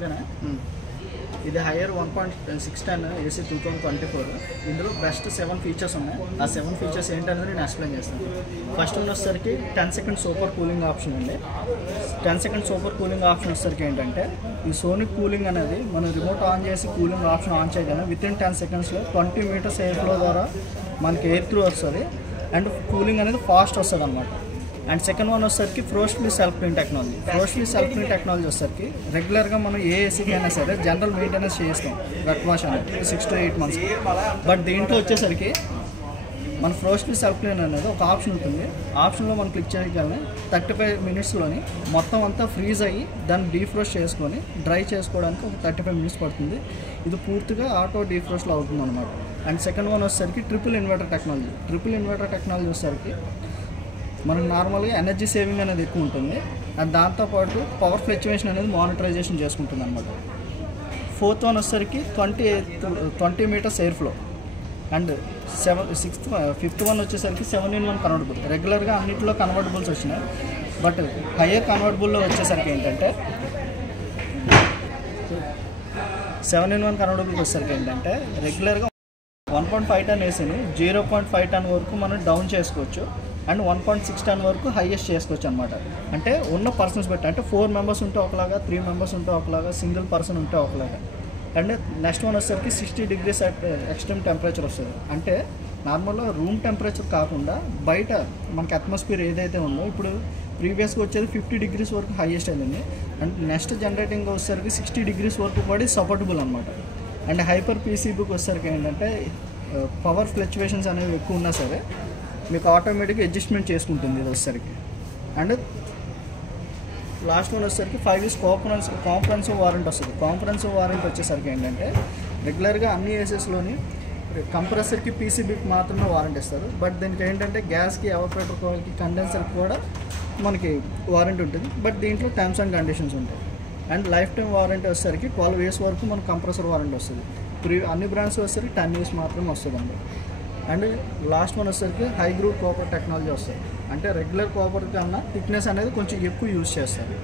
ఓకేనా. ఇది హైయర్ 1.6 టన్ ఏసీ 2024. ఇందులో బెస్ట్ 7 ఫీచర్స్ ఉన్నాయి. ఆ 7 ఫీచర్స్ ఏంటనేది నేను ఎక్స్ప్లెయిన్ చేస్తాను. ఫస్ట్ వచ్చేసరికి 10 సెకండ్ సూపర్ కూలింగ్ ఆప్షన్ అండి. 10 సెకండ్ సూపర్ కూలింగ్ ఆప్షన్ వచ్చేసరికి ఏంటంటే ఈ సోనిక్ కూలింగ్ అనేది మనం రిమోట్ ఆన్ చేసి కూలింగ్ ఆప్షన్ ఆన్ చేయగానే వితిన్ 10 సెకండ్స్లో 20 మీటర్స్ ఎయిర్ ఫ్లో ద్వారా మనకి ఎయిర్ త్రూ వస్తుంది అండ్ కూలింగ్ అనేది ఫాస్ట్ వస్తుంది అనమాట. అండ్ సెకండ్ వన్ వచ్చేసరికి frostly self clean technology. Frostly self clean technology వచ్చేసరికి రెగ్యులర్గా మనం ఏ ఏసీకి అయినా సరే జనరల్ మెయింటెనెన్స్ చేస్తాం వెట్ వాష్ అనేది 6 to 8 months. బట్ దీంట్లో వచ్చేసరికి మన ఫ్రోస్ట్లీ సెల్ఫ్ క్లీన్ అనేది ఒక ఆప్షన్ ఉంటుంది. ఆప్షన్లో మనం క్లిక్ చేయగలనే 35 minutesలోని మొత్తం అంతా ఫ్రీజ్ అయ్యి దాన్ని డీఫ్రోస్ట్ చేసుకొని డ్రై చేసుకోవడానికి ఒక 35 minutes పడుతుంది. ఇది పూర్తిగా ఆటో డీఫ్రోస్ట్లో అవుతుంది అనమాట. అండ్ సెకండ్ వన్ వచ్చేసరికి triple inverter technology. Triple inverter technology వచ్చేసరికి మనకు నార్మల్గా ఎనర్జీ సేవింగ్ అనేది ఎక్కువ ఉంటుంది అండ్ దాంతోపాటు పవర్ ఫ్లక్చువేషన్ అనేది మానిటరైజేషన్ చేసుకుంటుంది అనమాట. ఫోర్త్ వన్ వచ్చేసరికి 20 meters air flow and fifth one వచ్చేసరికి 7-in-1 కన్వర్టబుల్. రెగ్యులర్గా అన్నింటిలో కన్వర్టబుల్స్ వచ్చినాయి బట్ హయ్యర్ కన్వర్టబుల్లో వచ్చేసరికి ఏంటంటే 7-in-1 కన్వర్టబుల్కి వచ్చేసరికి ఏంటంటే రెగ్యులర్గా 1.5 ton ఏసీని 0.5 ton వరకు మనం డౌన్ చేసుకోవచ్చు అండ్ 1.6 ton వరకు హైయెస్ట్ చేసుకోవచ్చు అనమాట. అంటే ఉన్న పర్సన్స్ బట్టి అంటే 4 members ఉంటే ఒకలాగా, 3 members ఉంటే ఒకలాగా, సింగిల్ పర్సన్ ఉంటే ఒకలాగా. అండ్ నెక్స్ట్ వన్ వచ్చేసరికి 60 degrees ఎక్స్ట్రీమ్ టెంపరేచర్ వస్తుంది. అంటే నార్మల్గా రూమ్ టెంపరేచర్ కాకుండా బయట మనకి అట్మాస్ఫియర్ ఏదైతే ఉందో ఇప్పుడు ప్రీవియస్గా వచ్చేది 50 degrees వరకు హైయెస్ట్ అయింది అండ్ నెక్స్ట్ జనరేటింగ్ వచ్చేసరికి 60 degrees వరకు పడి సపోర్టబుల్ అనమాట. అండ్ హైపర్ పీసీబీకి వచ్చేసరికి ఏంటంటే పవర్ ఫ్లక్చువేషన్స్ అనేవి ఎక్కువ ఉన్నా సరే మీకు ఆటోమేటిక్గా అడ్జస్ట్మెంట్ చేసుకుంటుంది ఇది వచ్చేసరికి. అండ్ లాస్ట్ వన్ వచ్చేసరికి 5 years కాంప్రహెన్సివ్ వారంటీ వస్తుంది. కాంప్రహెన్సివ్ వారంటీ వచ్చేసరికి ఏంటంటే రెగ్యులర్గా అన్ని ఏసెస్లోని కంప్రెసర్కి పీసీబీకి మాత్రమే వారంటీ ఇస్తారు. బట్ దీనికి ఏంటంటే గ్యాస్కి, ఎవాపరేటర్ కాయిల్కి, కండెన్సర్కి కూడా మనకి వారంటీ ఉంటుంది. బట్ దీంట్లో టర్మ్స్ అండ్ కండిషన్స్ ఉంటాయి. అండ్ లైఫ్ టైం వారంటీ వచ్చేసరికి 12 years వరకు మన కంప్రెసర్ వారంటీ వస్తుంది. అన్ని బ్రాండ్స్ వచ్చేసరికి 10 years మాత్రమే వస్తుందండి. అండ్ లాస్ట్ వన్ వచ్చేసరికి హై గ్రూడ్ కాపర్ టెక్నాలజీ వస్తుంది. అంటే రెగ్యులర్ కాపర్ కన్నా థిక్నెస్ అనేది కొంచెం ఎక్కువ యూజ్ చేస్తారు.